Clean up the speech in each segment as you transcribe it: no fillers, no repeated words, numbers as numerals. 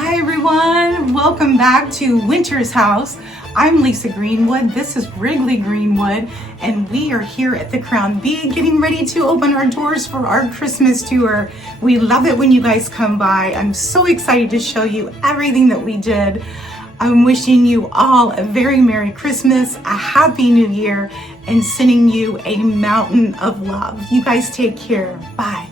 Hi everyone, welcome back to Winter's House. I'm Lisa Greenwood, this is Wrigley Greenwood, and we are here at the Crown B getting ready to open our doors for our Christmas tour. We love it when you guys come by. I'm so excited to show you everything that we did. I'm wishing you all a very Merry Christmas, a Happy New Year, and sending you a mountain of love. You guys take care. Bye.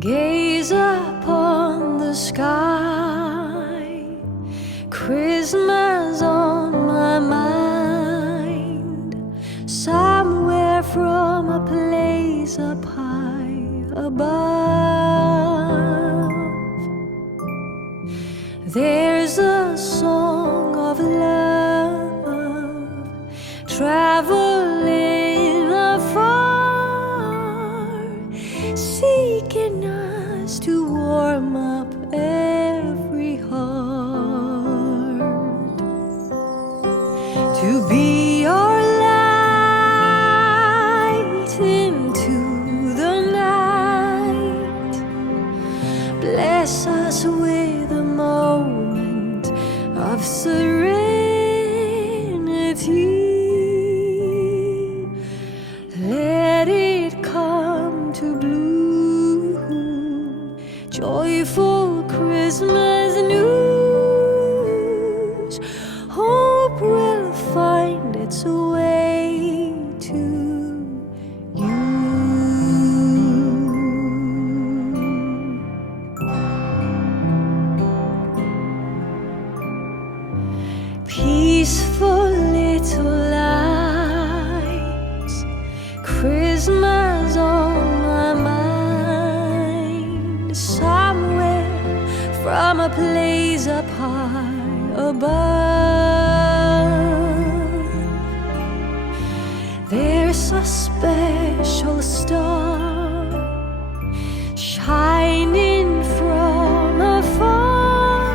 Gaze upon the sky, Christmas on my mind, somewhere from a place up high above. There's a song of love traveling afar, seeking us to warm up every heart, to be our light into the night. Bless us with a moment of serenity. Let it come to bloom, joyful Christmas news. Hope will find its way to you. Peaceful little lights, Christmas on my mind, somewhere from a place up high above. There's a special star shining from afar,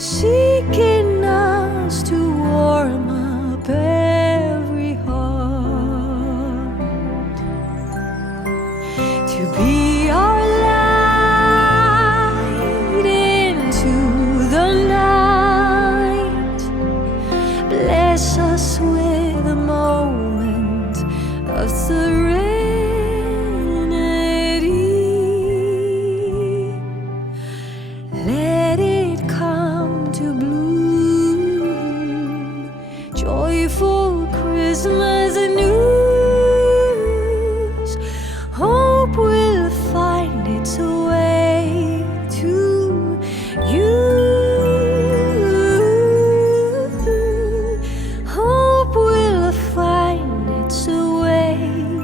seeking us to warm up every heart, to be our light into the night. Bless us with a moment of serenity. Let it come to bloom, joyful Christmas news. Hope will find its way to you. Hope will find its way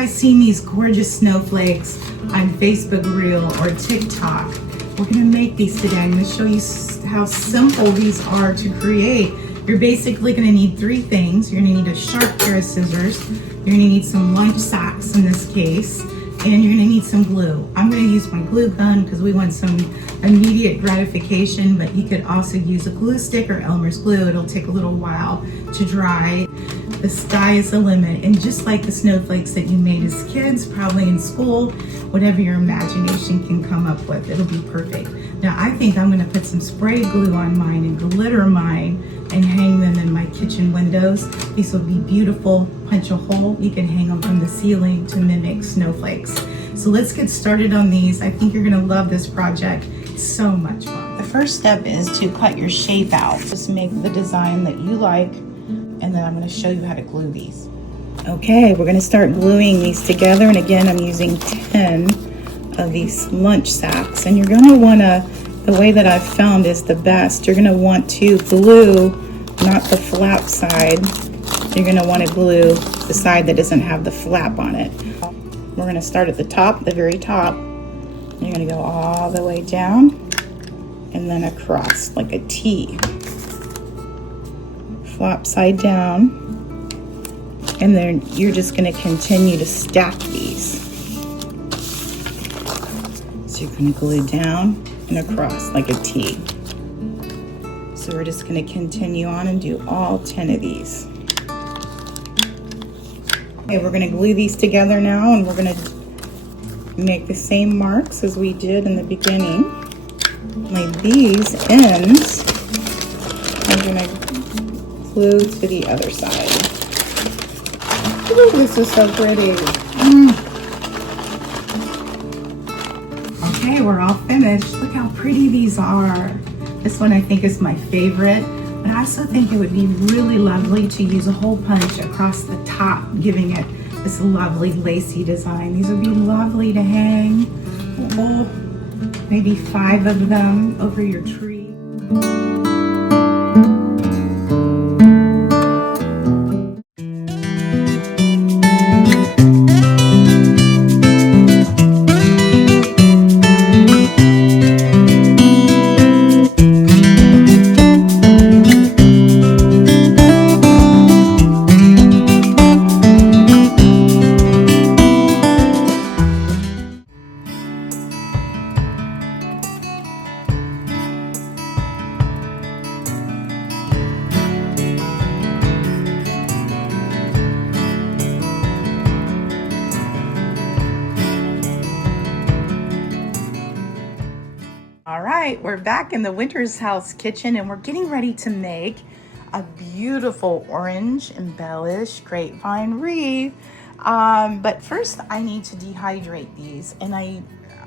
guys seen these gorgeous snowflakes on Facebook Reel or TikTok? We're gonna make these today. I'm gonna show you how simple these are to create. You're basically gonna need three things. You're gonna need a sharp pair of scissors. You're gonna need some lunch sacks in this case, and you're gonna need some glue. I'm gonna use my glue gun because we want some immediate gratification, but you could also use a glue stick or Elmer's glue. It'll take a little while to dry. The sky is the limit, and just like the snowflakes that you made as kids, probably in school, whatever your imagination can come up with, it'll be perfect. Now I think I'm gonna put some spray glue on mine and glitter mine and hang them in my kitchen windows. These will be beautiful. Punch a hole, you can hang them from the ceiling to mimic snowflakes. So let's get started on these. I think you're gonna love this project. It's so much fun. The first step is to cut your shape out. Just make the design that you like, and then I'm gonna show you how to glue these. Okay, we're gonna start gluing these together, and again, I'm using 10 of these lunch sacks, and you're gonna wanna, the way that I've found is the best, you're gonna want to glue not the flap side, you're gonna wanna glue the side that doesn't have the flap on it. We're gonna start at the top, the very top. You're gonna go all the way down and then across like a T. Flap side down, and then you're just gonna continue to stack these. So you're gonna glue down and across like a T. So we're just gonna continue on and do all 10 of these. Okay, we're gonna glue these together now, and we're gonna make the same marks as we did in the beginning. Like these ends, I'm gonna glue to the other side. Ooh, this is so pretty. Okay, we're all finished. Look how pretty these are. This one I think is my favorite, but I also think it would be really lovely to use a hole punch across the top, giving it this lovely lacy design. These would be lovely to hang. Oh, maybe 5 of them over your tree. All right, we're back in the Winter's House kitchen, and we're getting ready to make a beautiful orange embellished grapevine wreath. But first I need to dehydrate these, and I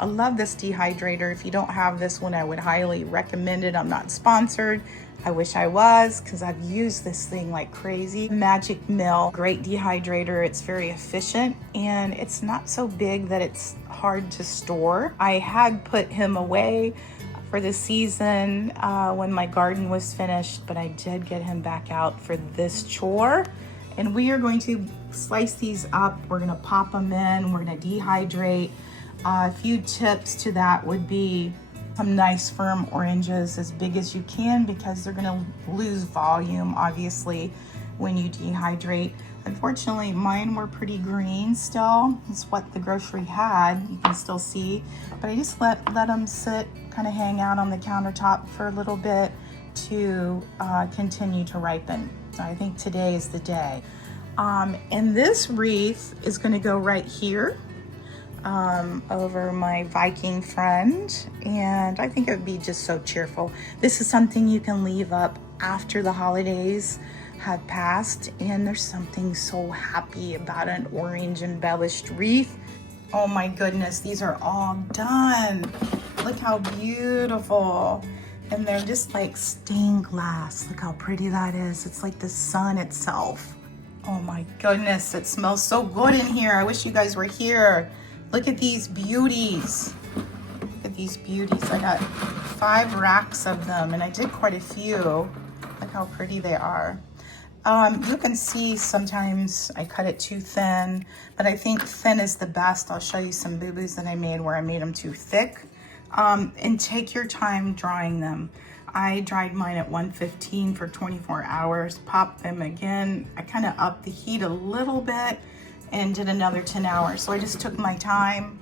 love this dehydrator. If you don't have this one, I would highly recommend it. I'm not sponsored. I wish I was, because I've used this thing like crazy. Magic Mill, great dehydrator. It's very efficient, and it's not so big that it's hard to store. I had put him away for the season when my garden was finished, but I did get him back out for this chore. And we are going to slice these up. We're gonna pop them in, we're gonna dehydrate. A few tips to that would be some nice firm oranges, as big as you can, because they're gonna lose volume obviously when you dehydrate. Unfortunately, mine were pretty green still. It's what the grocery had, you can still see. But I just let them sit, kind of hang out on the countertop for a little bit to continue to ripen. So I think today is the day. And this wreath is gonna go right here over my Viking friend, and I think it would be just so cheerful. This is something you can leave up after the holidays have passed, and there's something so happy about an orange embellished wreath. Oh my goodness, these are all done. Look how beautiful. And they're just like stained glass. Look how pretty that is. It's like the sun itself. Oh my goodness, it smells so good in here. I wish you guys were here. Look at these beauties. Look at these beauties. I got 5 racks of them, and I did quite a few. Look how pretty they are. You can see sometimes I cut it too thin, but I think thin is the best. I'll show you some boo-boos that I made where I made them too thick. And take your time drying them. I dried mine at 115 for 24 hours, popped them again. I kind of upped the heat a little bit and did another 10 hours. So I just took my time.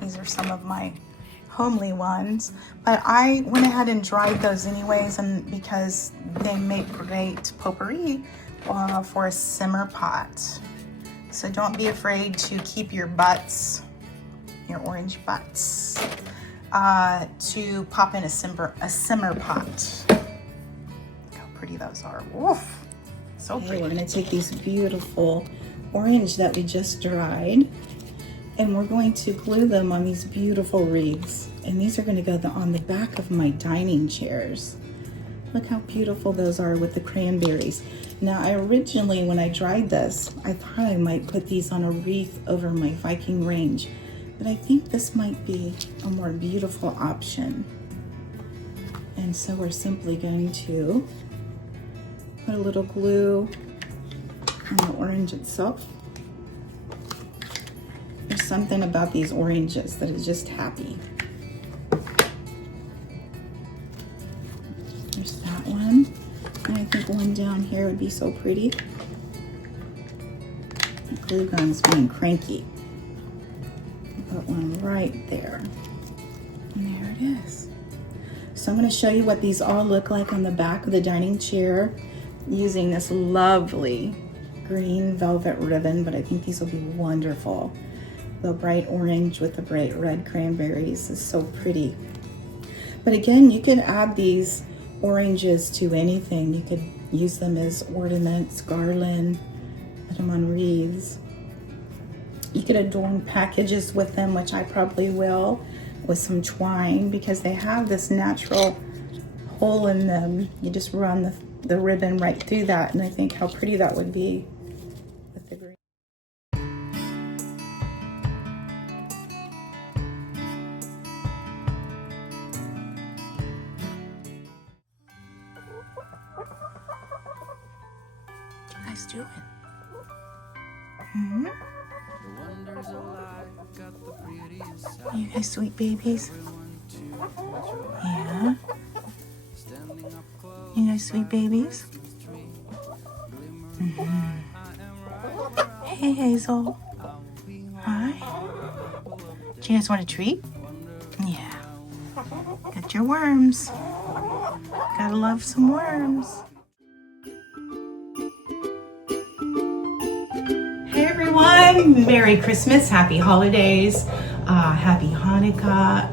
These are some of my homely ones, but I went ahead and dried those anyways, and because they make great potpourri for a simmer pot. So don't be afraid to keep your butts, your orange butts, to pop in a simmer pot. Look how pretty those are. Woof. So pretty. We're gonna take these beautiful orange that we just dried, and we're going to glue them on these beautiful wreaths. And these are going to go on the back of my dining chairs. Look how beautiful those are with the cranberries. Now, I originally, when I dried this, I thought I might put these on a wreath over my Viking range, but I think this might be a more beautiful option. And so we're simply going to put a little glue on the orange itself. There's something about these oranges that is just happy. There's that one. And I think one down here would be so pretty. The glue gun's being cranky. Put one right there. And there it is. So I'm going to show you what these all look like on the back of the dining chair using this lovely green velvet ribbon, but I think these will be wonderful. The bright orange with the bright red cranberries is so pretty. But again, you could add these oranges to anything. You could use them as ornaments, garland, put them on wreaths. You could adorn packages with them, which I probably will, with some twine, because they have this natural hole in them. You just run the ribbon right through that, and I think how pretty that would be with the green. What you guys doing? Hmm? You guys sweet babies? Yeah. You guys sweet babies? Mm-hmm. Hey Hazel. Hi. Do you guys want a treat? Yeah. Got your worms. Gotta love some worms. Hey everyone, Merry Christmas, Happy Holidays, Happy Hanukkah.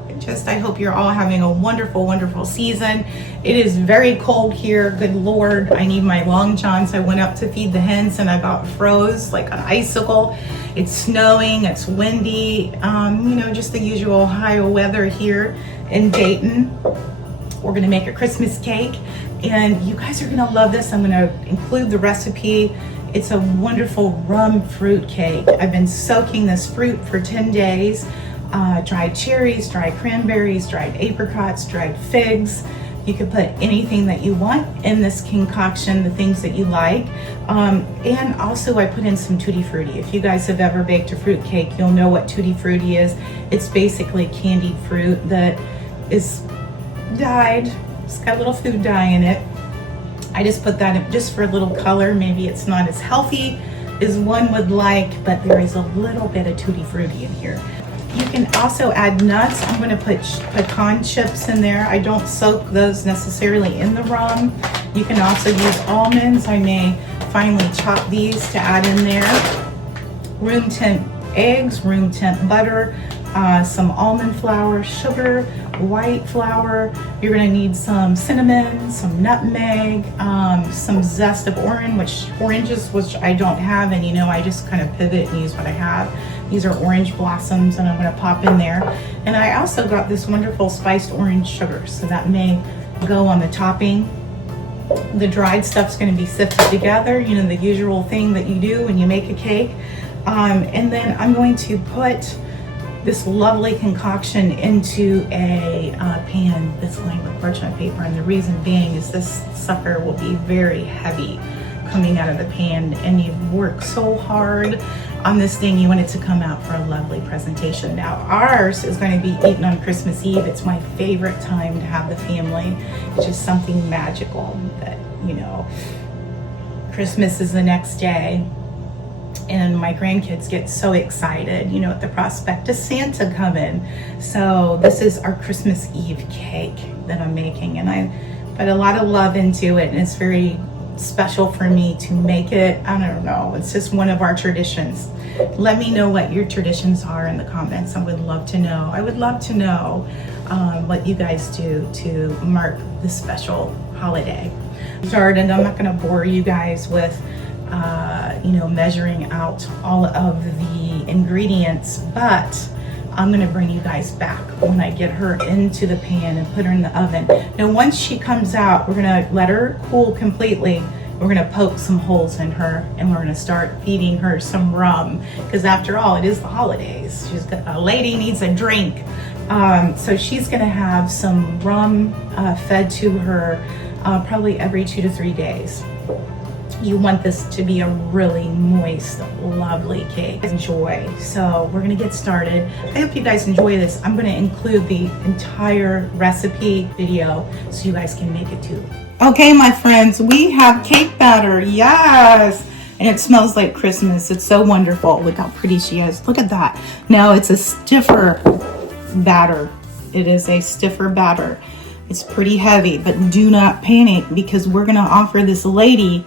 I hope you're all having a wonderful, wonderful season. It is very cold here, good Lord. I need my long johns. I went up to feed the hens and I about froze like an icicle. It's snowing, it's windy, just the usual Ohio weather here in Dayton. We're gonna make a Christmas cake and you guys are gonna love this. I'm gonna include the recipe. It's a wonderful rum fruit cake. I've been soaking this fruit for 10 days. Dried cherries, dried cranberries, dried apricots, dried figs. You could put anything that you want in this concoction, the things that you like. And also I put in some Tutti Frutti. If you guys have ever baked a fruit cake, you'll know what Tutti Frutti is. It's basically candied fruit that is dyed. It's got a little food dye in it. I just put that in just for a little color. Maybe it's not as healthy as one would like, but there is a little bit of Tutti Frutti in here. You can also add nuts. I'm going to put pecan chips in there. I don't soak those necessarily in the rum. You can also use almonds. I may finely chop these to add in there. Room temp eggs, room temp butter, some almond flour, sugar, white flour. You're going to need some cinnamon, some nutmeg, some zest of oranges, which I don't have, and I just kind of pivot and use what I have. These are orange blossoms and I'm going to pop in there. And I also got this wonderful spiced orange sugar, so that may go on the topping. The dried stuff's going to be sifted together, the usual thing that you do when you make a cake. And then I'm going to put this lovely concoction into a pan that's lined with parchment paper. And the reason being is this sucker will be very heavy coming out of the pan, and you've worked so hard on this thing, you want it to come out for a lovely presentation. Now ours is going to be eaten on Christmas Eve. It's my favorite time to have the family. It's just something magical that, you know, Christmas is the next day, and my grandkids get so excited, you know, at the prospect of Santa coming. So this is our Christmas Eve cake that I'm making, and I put a lot of love into it, and it's very special for me to make it. I don't know, it's just one of our traditions. Let me know what your traditions are in the comments. I would love to know. I would love to know what you guys do to mark this special holiday. Started, I'm not going to bore you guys with you know, measuring out all of the ingredients, but I'm going to bring you guys back when I get her into the pan and put her in the oven. Now once she comes out, we're going to let her cool completely. We're going to poke some holes in her, and we're going to start feeding her some rum, because after all, it is the holidays. A lady needs a drink. So she's going to have some rum fed to her probably every 2 to 3 days. You want this to be a really moist, lovely cake. Enjoy. So we're gonna get started. I hope you guys enjoy this. I'm gonna include the entire recipe video so you guys can make it too. Okay, my friends, we have cake batter. Yes. And it smells like Christmas. It's so wonderful. Look how pretty she is. Look at that. Now it's a stiffer batter. It is a stiffer batter. It's pretty heavy, but do not panic, because we're gonna offer this lady,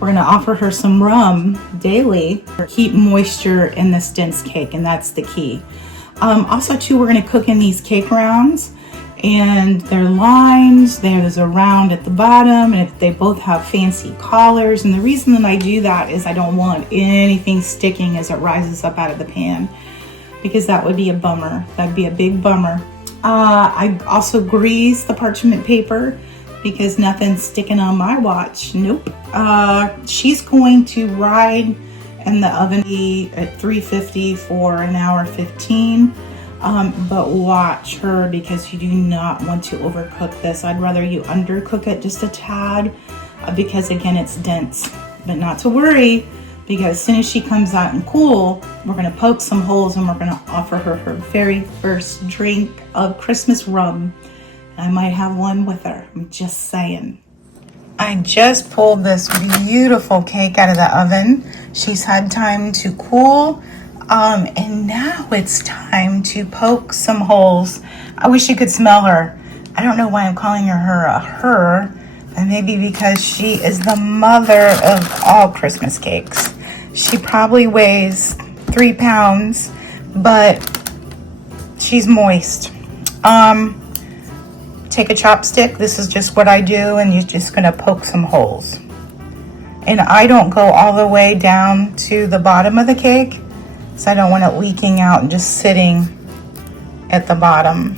we're gonna offer her some rum daily. Keep moisture in this dense cake, and that's the key. Also too, we're gonna cook in these cake rounds, and they're lined. There's a round at the bottom, and they both have fancy collars. And the reason that I do that is I don't want anything sticking as it rises up out of the pan, because that would be a bummer. That'd be a big bummer. I also grease the parchment paper, because nothing's sticking on my watch. Nope. She's going to ride in the oven at 350 for an hour 15. But watch her, because you do not want to overcook this. I'd rather you undercook it just a tad, because again, it's dense. But not to worry, because as soon as she comes out and cool, we're gonna poke some holes, and we're gonna offer her her very first drink of Christmas rum. I might have one with her. I'm just saying. I just pulled this beautiful cake out of the oven. She's had time to cool. And now it's time to poke some holes. I wish you could smell her. I don't know why I'm calling her a her. And maybe because she is the mother of all Christmas cakes. She probably weighs 3 pounds, but she's moist. Take a chopstick. This is just what I do, and you're just gonna poke some holes. And I don't go all the way down to the bottom of the cake, so I don't want it leaking out and just sitting at the bottom.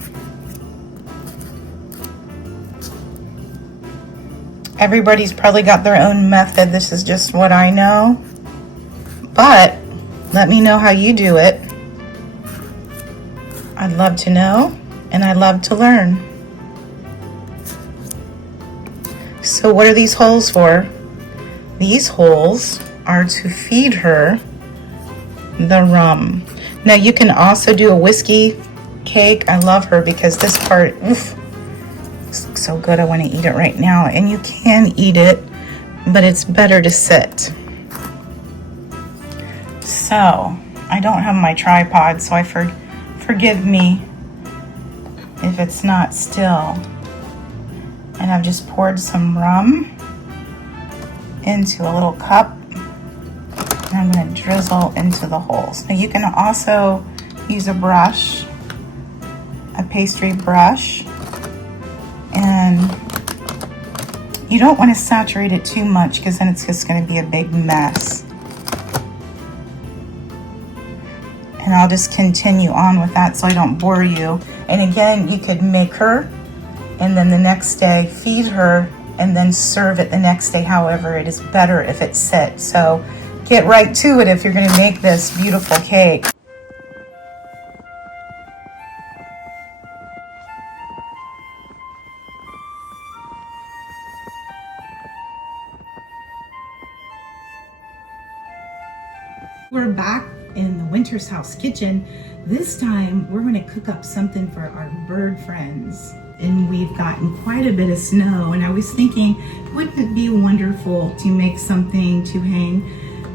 Everybody's probably got their own method. This is just what I know. But let me know how you do it. I'd love to know, and I'd love to learn. So what are these holes for? These holes are to feed her the rum. Now you can also do a whiskey cake. I love her because this part, oof, this looks so good. I want to eat it right now. And you can eat it, but it's better to sit. So I don't have my tripod, so forgive me if it's not still. And I've just poured some rum into a little cup, and I'm going to drizzle into the holes. Now you can also use a brush, a pastry brush, and you don't want to saturate it too much, because then it's just going to be a big mess. And I'll just continue on with that so I don't bore you. And again, you could make her, and then the next day feed her, and then serve it the next day. However, it is better if it sits. So get right to it if you're going to make this beautiful cake. We're back in the Winter's House kitchen. This time we're going to cook up something for our bird friends. And we've gotten quite a bit of snow, and I was thinking, wouldn't it be wonderful to make something to hang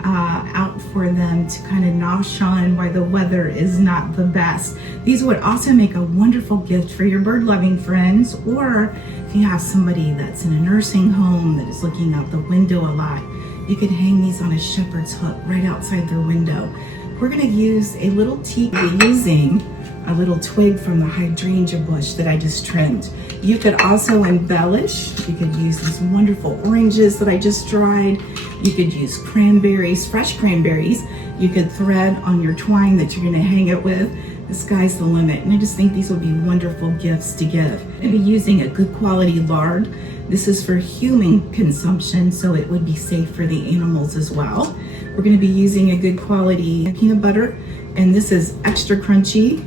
out for them to kind of nosh on while the weather is not the best. These would also make a wonderful gift for your bird loving friends, or if you have somebody that's in a nursing home that is looking out the window a lot, you could hang these on a shepherd's hook right outside their window. We're going to use a little using a little twig from the hydrangea bush that I just trimmed. You could also embellish. You could use these wonderful oranges that I just dried. You could use cranberries, fresh cranberries. You could thread on your twine that you're gonna hang it with. The sky's the limit. And I just think these would be wonderful gifts to give. I'm gonna be using a good quality lard. This is for human consumption, so it would be safe for the animals as well. We're gonna be using a good quality peanut butter, and this is extra crunchy.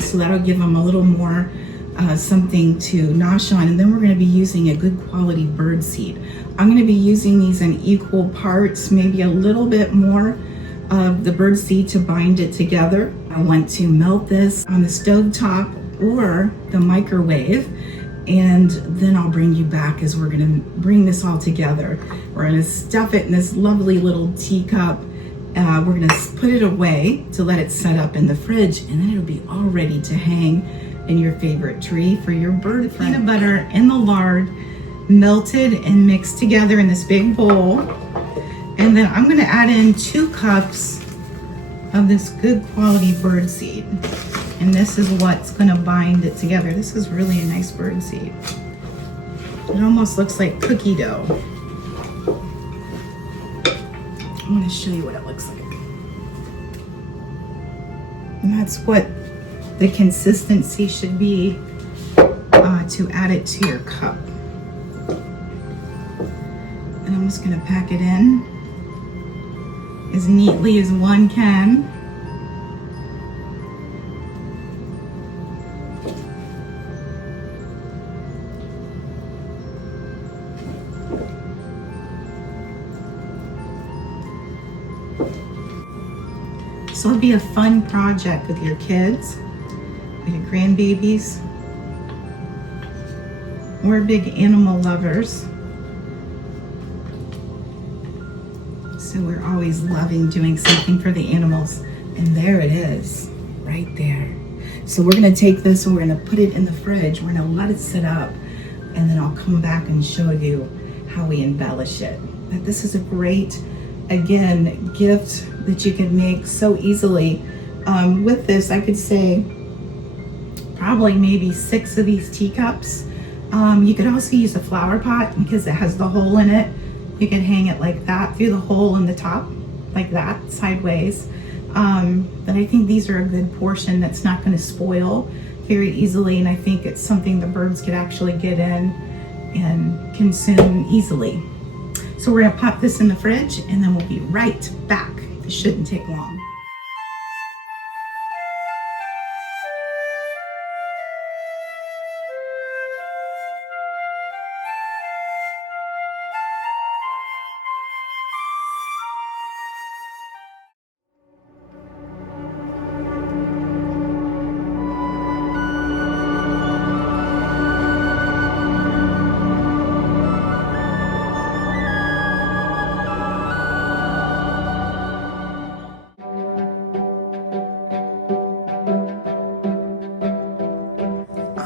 So that'll give them a little more something to nosh on. And then we're going to be using a good quality bird seed. I'm going to be using these in equal parts, maybe a little bit more of the bird seed to bind it together. I want to melt this on the stove top or the microwave, and then I'll bring you back as we're going to bring this all together. We're going to stuff it in this lovely little teacup. We're going to put it away to let it set up in the fridge, and then it'll be all ready to hang in your favorite tree for your bird friend. Peanut butter and the lard melted and mixed together in this big bowl. And then I'm going to add in 2 cups of this good quality bird seed. And this is what's going to bind it together. This is really a nice bird seed. It almost looks like cookie dough. I'm going to show you what it looks like. And that's what the consistency should be to add it to your cup. And I'm just going to pack it in as neatly as one can. So it'll be a fun project with your kids, with your grandbabies, or big animal lovers. So we're always loving doing something for the animals. And there it is, right there. So we're gonna take this and we're gonna put it in the fridge. We're gonna let it sit up, and then I'll come back and show you how we embellish it. But this is a great, again, gift that you can make so easily. With this, I could say probably maybe 6 of these teacups. You could also use a flower pot because it has the hole in it. You can hang it like that through the hole in the top, like that, sideways. But I think these are a good portion that's not going to spoil very easily, and I think it's something the birds could actually get in and consume easily. So we're going to pop this in the fridge, and then we'll be right back. It shouldn't take long.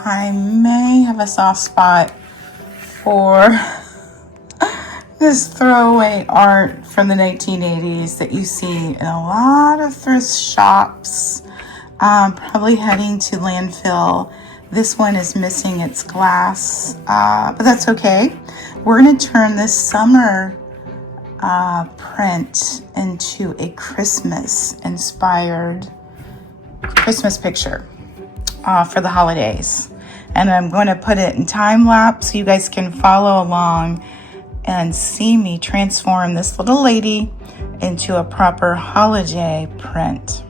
I may have a soft spot for this throwaway art from the 1980s that you see in a lot of thrift shops, probably heading to landfill. This one is missing its glass, but that's okay. We're going to turn this summer print into a Christmas-inspired Christmas picture for the holidays. And I'm going to put it in time lapse so you guys can follow along and see me transform this little lady into a proper holiday print.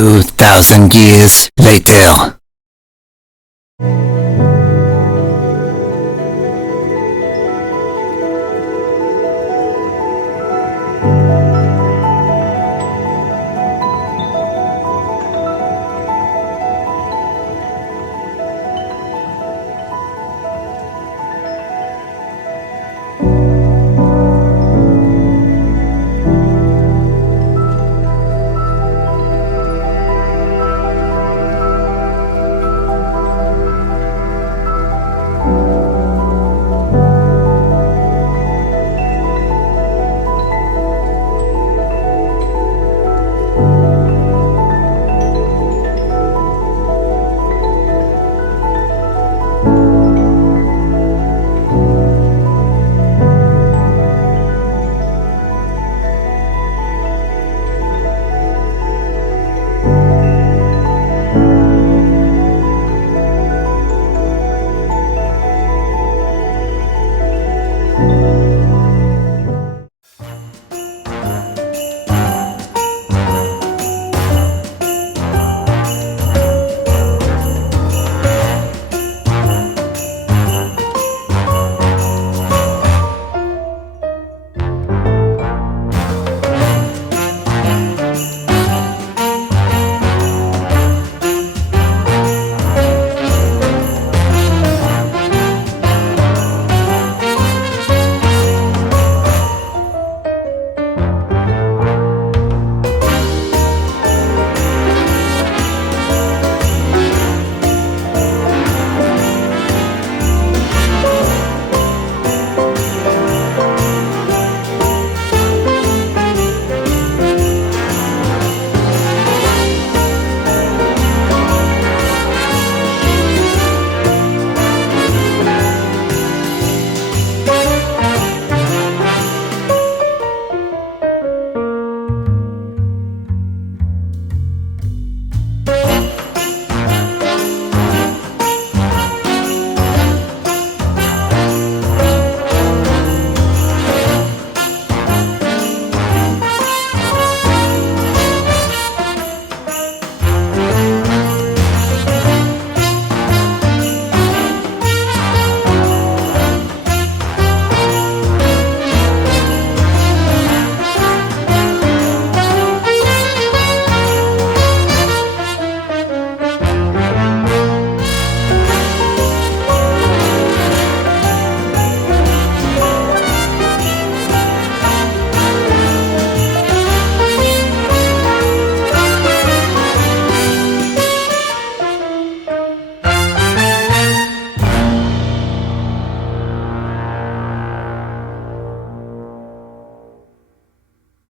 2,000 years later.